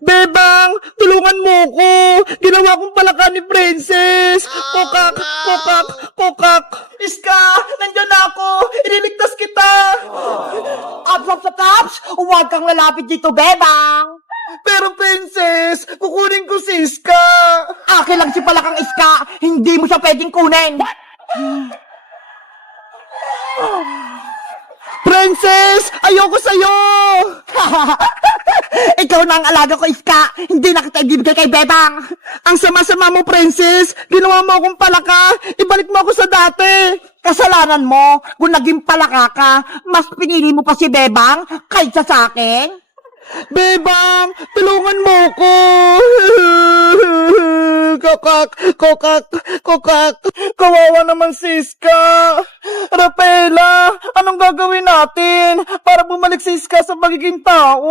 Bebang, tulungan mo ko. Ginawa kong palaka ni Princess. Kokak, kokak, kokak. Iska, nandyan na ako. Iniligtas kita. Ops! Huwag kang lalapit dito, Bebang! Pero Princess, kukunin ko si Iska. Akin lang si Palakang Iska! Hindi mo siya pwedeng kunin! Princess, ayoko sa'yo. Ikaw na ang alaga ko, Iska! Hindi na kita ibibigay kay Bebang! Ang sama-sama mo, Princess. Ginawa mo akong palaka. Ibalik mo ako sa dati. Kasalanan mo kung naging palaka ka, mas pinili mo pa si Bebang kaysa sa akin? Bebang, tulungan mo ko. Kokak, kokak, kokak. Kawawa naman si Iska. Rafaela, anong gagawin natin para bumalik si Iska sa magiging tao?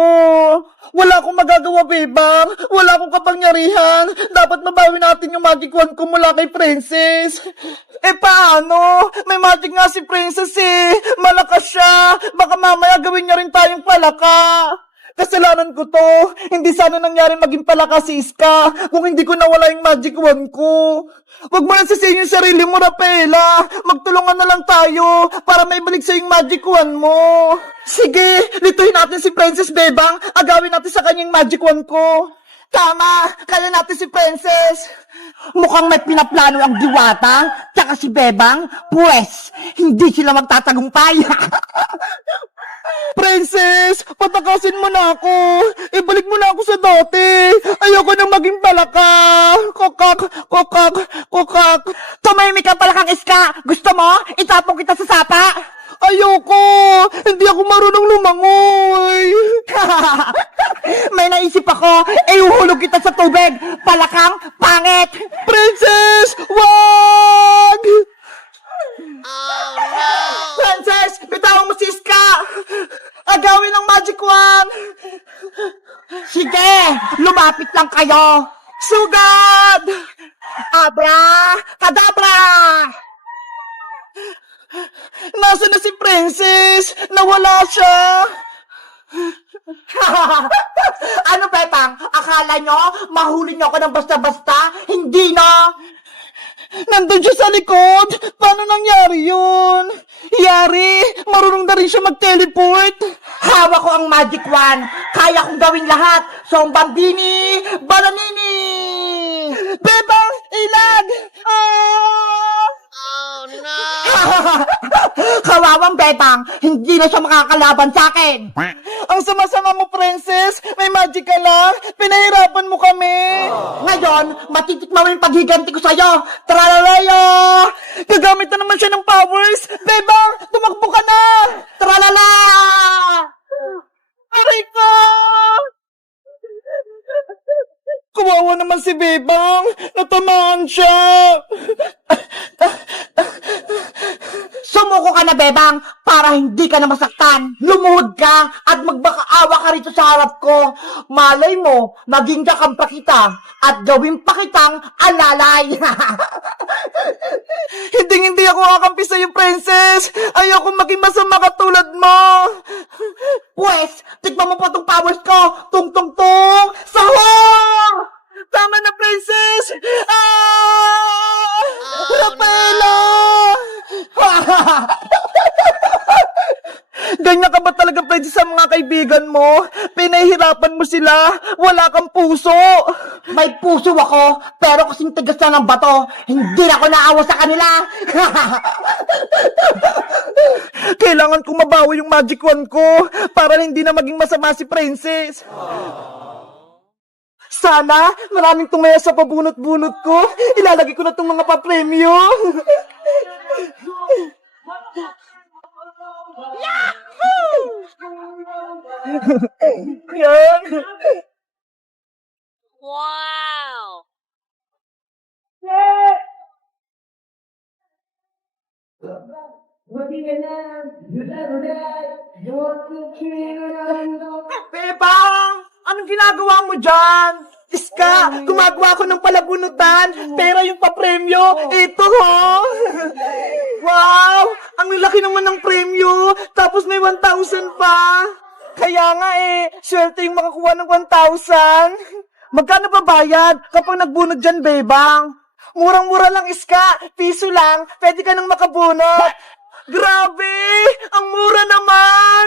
Wala akong magagawa, Bebang. Wala akong kapangyarihan. Dapat mabawi natin yung magic wand ko mula kay Princess. Paano? May magic nga si Princess eh. Malakas siya. Baka mamaya gawin niya rin tayong palaka. Kasalanan ko to. Hindi sana nangyari maging palaka si Iska kung hindi ko nawala yung magic wand ko. Huwag mo nang sisihin yung sarili mo, Rafaela. Magtulungan na lang tayo para maibalik sa yung magic wand mo. Sige, lituhin natin si Princess Bebang. Agawin natin sa kanyang magic wand ko. Tama, kaya natin si Princess. Mukhang may pinaplano ang Diwata, tsaka si Bebang, pues, hindi sila magtatagumpay. Princess, patakasin mo na ako. Ibalik mo na ako sa dati. Ayoko nang maging palaka. Kokak, kokak, kokak. Tumahimik ka Palakang Iska! Gusto mo? Itapong kita sa sapa! Ayoko. Hindi ako marunong lumangoy. May naisip ako, ihuhulog kita sa tubig! Palakang pangit! Princess, wag! Princess, bitawan mo si Iska! Agawin ang magic wand. Sige, lumapit lang kayo! Sugad! Abra! Kadabra! Nasaan na si Princess? Nawala siya. Ano, Pepang? Akala nyo, mahuli nyo ako ng basta-basta? Hindi na! Nandun siya sa likod. Paano nangyari yun? Yari, marunong na rin siya mag-teleport. Hawak ko ang magic wand! Kaya kong gawin lahat! So, Bambini! Bananini! Bebang, ilag! Ah! Kawawang Bebang! Hindi na siya makakalaban sa akin! Ang sama-sama mo, Princess. May magic ka lang. Pinahirapan mo kami. Ngayon, matitikman mo yung paghiganti ko sa'yo! Tralalayo! Gagamit na naman siya ng powers. Bebang, tumakbo ka na. Tralala! Aray ko! Kawawa naman si Bebang. Natamaan siya. Sumuko ka na, Bebang, para hindi ka na masaktan. Lumuhod ka at magbakaawa ka rito sa harap ko. Malay mo, maging kakampa kita at gawin pa kitang alalay. Hindi ako kakampi sa'yo, Princess. Ayoko maging masama katulad mo. Pwes, tikman mo po itong powers ko. Tung-tung-tung! Sahur! Tama na, Princess. Ah! Rafaela! Ganyan ka ba talaga, Princess, sa mga kaibigan mo? Pinahihirapan mo sila. Wala kang puso. May puso ako, pero kasing tigas na ng bato, hindi na ako naawa sa kanila. Kailangan kong mabawi yung magic wand ko para hindi na maging masama si Princess. Sana maraming tumaya sa pabunot-bunot ko. Ilalagay ko na itong mga papremyo. Yan. Wow! Bebang! Anong ginagawa mo dyan? Iska, gumagawa ako ng palabunutan. Pera yung papremyo. Ito, ho. Wow! Ang laki naman ng premyo. Tapos may 1,000 pa. Kaya nga swerte yung makakuha ng 1,000. Magkano ba bayad kapag nagbunot dyan, bebang? Murang-mura lang, Iska. Piso lang, pwede ka nang makabunot. Grabe! Ang mura naman!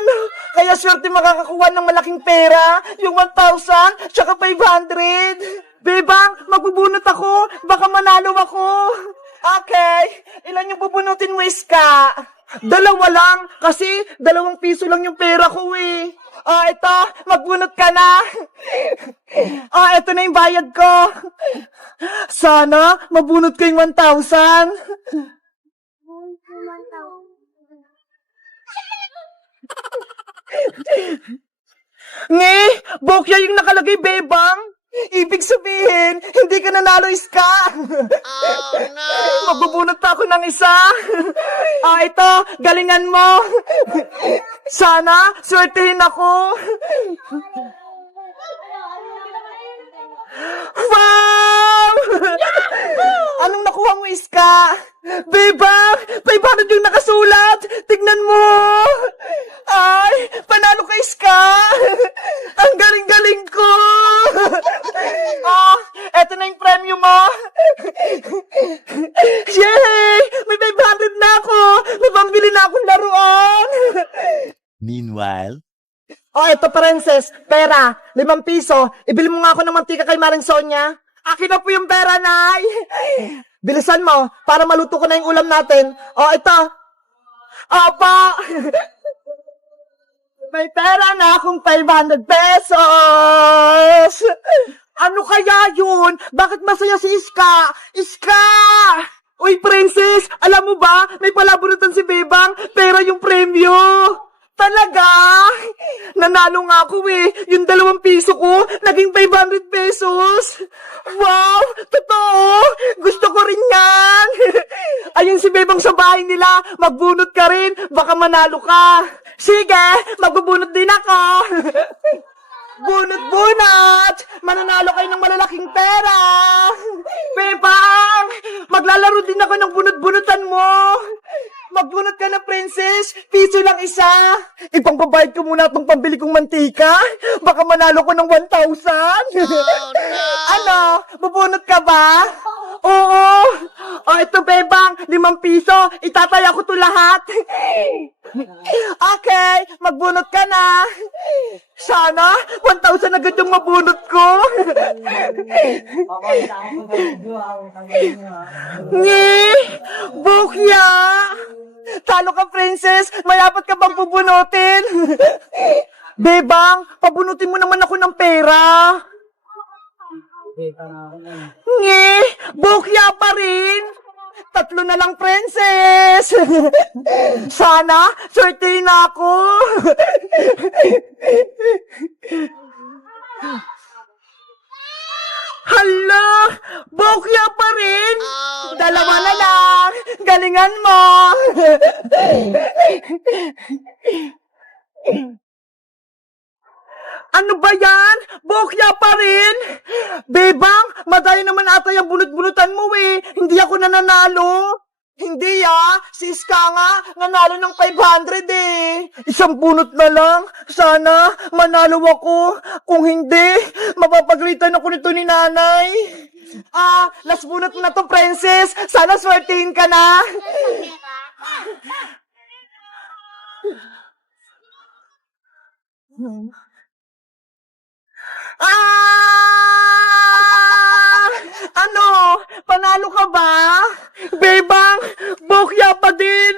Kaya swerte makakakuha ng malaking pera, yung 1,000, tsaka 500. Bebang, magbubunot ako, baka manalo ako. Okay, ilan yung bubunutin mo, Iska? 2 lang, kasi 2 piso lang yung pera ko ito, magbunot ka na. Ito na yung bayad ko. Sana, mabunot ko yung 1,000. Nge, bokya yung nakalagay, bebang. Ibig sabihin, hindi ka nanalo, Iska. Oh no! Magbubunot pa ako ng isa. Ito, galingan mo. Sana, swertehin ako. Wow! Anong nakuha mo, Iska? Bebang, 500 yung nakasulat. Tignan mo. Ay, panalo ka, Iska. Ang galing-galing ko. Eto na yung premyo mo. Yay! May 500 na ako. May pambili na akong laruan. Meanwhile, Eto, princess, pera, 5 piso. Ibili mo nga ako ng mantika kay Maring Sonia. Akin na po yung pera, Nay. Bilisan mo, para maluto ko na yung ulam natin. Ito. Apa! May pera na akong 500 pesos! Ano kaya yun? Bakit masaya si Iska? Iska! Uy, princess! Alam mo ba, may palabunutan si Bebang, pera yung premyo! Talaga? Nanalo nga ako Yung 2 piso ko, naging 500 pesos. Wow! Totoo! Gusto ko rin yan! Ayun si Bebang sa bahay nila. Magbunot ka rin. Baka manalo ka. Sige, magbubunot din ako. Bunot-bunot! Mananalo kayo ng malalaking pera! Bebang! Maglalaro din ako ng bunot-bunutan mo! Magbunot ka na, princess! Piso lang isa! Ipangbabayad ko muna itong pambili kong mantika! Baka manalo ko ng 1,000! Oh no! Ano? Bubunot ka ba? Oo! Ito, Bebang! 5 piso! Itataya ko to lahat! Okay! Magbunot ka na! Sana! 1,000 agad yung mabunot ko! Ngi! Bukya! Talo ka, princess! Mayapat ka bang bubunutin? Bebang! Pabunutin mo naman ako ng pera! Ngi! Bukya pa rin! 3 na lang, princess! Sana, swerte na ako! Hala! Bukya pa rin! Oh 2 na lang! Galingan mo! Ano ba yan? Bokya pa rin? Bebang, madaya naman ata yung bunot-bunutan mo Hindi ako nananalo. Hindi si Iska nga, nanalo ng 500 Isang bunot na lang. Sana, manalo ako. Kung hindi, mapapagalitan ako nito ni nanay. Last bunot mo na to, princess. Sana swertihin ka na. Ano? Panalo ka ba? Bebang, bokya pa din.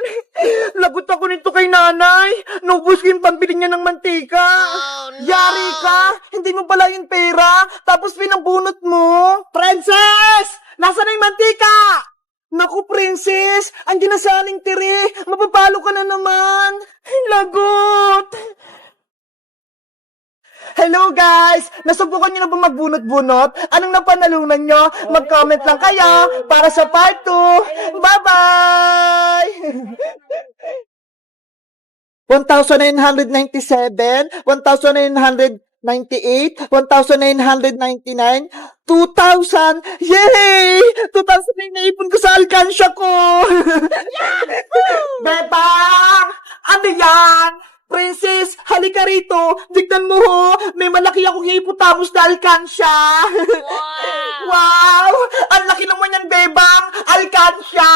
Lagot ako nito kay nanay. Nubus ko yung pambili niya ng mantika. Oh, no. Yari ka, hindi mo pala yung pera. Tapos pinabunot mo. Princess! Nasaan na yung mantika? Naku, princess! Andiyan na sa aling tiri. Mapapalo ka na naman. Lagot! Hello guys! Nasubukan nyo na ba magbunot-bunot? Anong napanalunan nyo? Mag-comment lang kayo para sa part 2. Bye-bye! 1,997, 1,998, 1,999, 2,000! Yay! 2,000 na naipon ko sa alkansya ko! Bebang! Ano yan? Princess, halika rito. Tignan mo ho, may malaki akong hippopotamus na alkansya. Wow! Ang laki naman yan, bebang! Alkansya!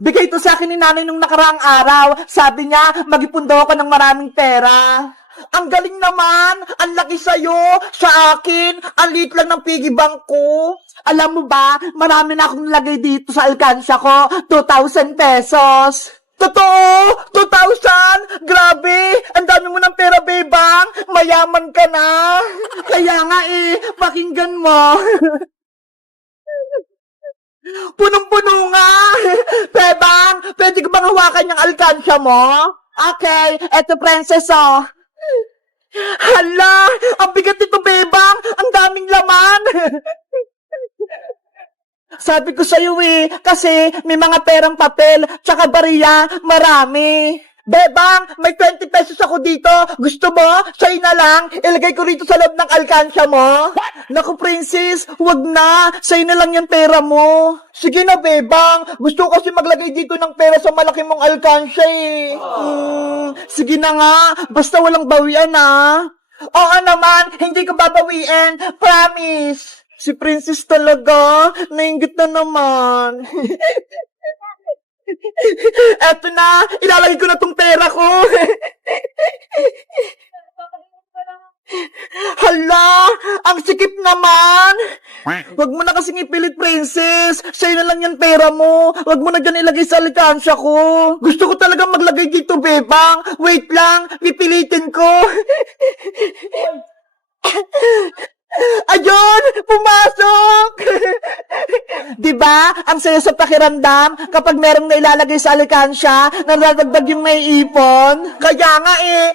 Bigay ito sa akin ni nanay nung nakaraang araw. Sabi niya, mag-ipon daw ako ng maraming pera. Ang galing naman! Ang laki sa'yo! Sa akin, ang liit lang ng piggy bank ko. Alam mo ba, marami na akong lagay dito sa alkansya ko. 2,000 pesos. Totoo! 2,000! Grabe! Ang dami mo ng pera, bebang! Mayaman ka na! Kaya nga pakinggan mo! Punong-puno nga! Bebang, pwede ko bang hawakan yung alkansya mo? Okay, eto princess oh. Hala! Ang bigat nito, bebang! Ang daming laman! Sabi ko sa'yo kasi may mga perang papel, tsaka bariya, marami. Bebang, may 20 pesos ako dito. Gusto mo? Sa'yo na lang. Ilagay ko rito sa loob ng alkansya mo. Naku, princess, wag na. Sa'yo na lang yung pera mo. Sige na, bebang. Gusto ko kasi maglagay dito ng pera sa malaki mong alkansya sige na nga. Basta walang bawian Oo naman, hindi ko babawiin. Promise. Si Princess talaga, nainggit na naman. Eto na, ilalagay ko na tong pera ko. Hala, ang sikip naman. Wag mo na kasing ipilit, Princess. Sa'yo na lang yan pera mo. Wag mo na dyan ilagay sa alkansya ko. Gusto ko talaga maglagay dito, bebang. Wait lang, pipilitin ko. Ayun! Pumasok! Diba? Ang saya sa pakiramdam kapag merong nailalagay sa alkansya na nadagdag yung naiipon. Kaya nga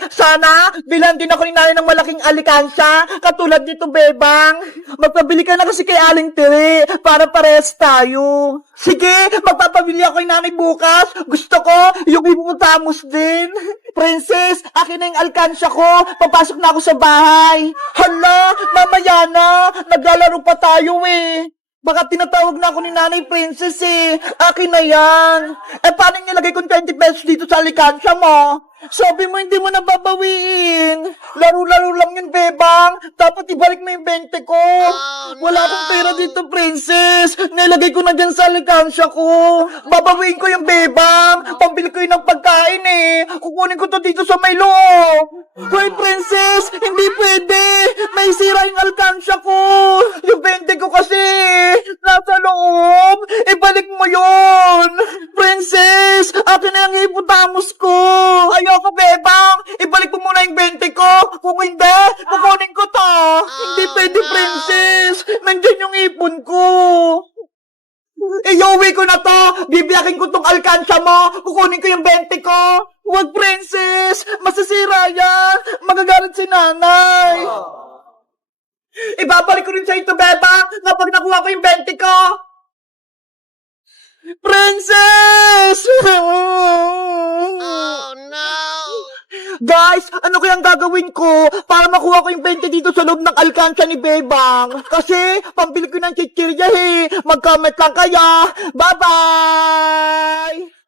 sana bilan din ako ni nanay ng malaking alkansya katulad nito, bebang. Magpabili ka na kasi kay Aling Tiri para pares tayo. Sige, magpapabili ako kay nanay bukas. Gusto ko yung hippopotamus din. Princess, akin na yung alkansya ko. Papasok na ako sa bahay. Hala, mamaya na. Naglalaro pa tayo Baka tinatawag na ako ni Nanay Princess Akin na yan. Paano nilagay kong 20 pesos dito sa alkansya mo? Sabi mo hindi mo na babawiin. Laro-laro lang yun, bebang. Dapat ibalik mo yung 20 ko. Wala akong pera dito, princess. Nilagay ko na dyan sa alkansya ko. Babawiin ko yung bebang. Pambili ko yun ng pagkain Kukunin ko to dito sa may loob. Hoy, princess, hindi pwede. May sira yung alkansya ko. Yung 20 ko kasi nasa loob. Ibalik mo yun. Princess, akin na yung hippopotamus ko. Ayoko, bebang. Ibalik mo muna yung 20 ko. Kung hindi, kukunin ko to. Hindi pwede, princess. Nandyan yung ipon ko. Iuwi ko na to. Bibiyakin ko tong alkansya mo. Kukunin ko yung 20 ko. Huwag, princess. Masisira yan. Magagalit si nanay. Ibabalik ko rin sa ito, bebang, kapag nakuha ko yung 20 ko. Princess! Oh no! Guys, ano kayang gagawin ko para makuha ko yung 20 dito sa loob ng alkansya ni Bebang? Kasi, pambili ko ng chichirya Mag-comment lang kaya. Bye-bye!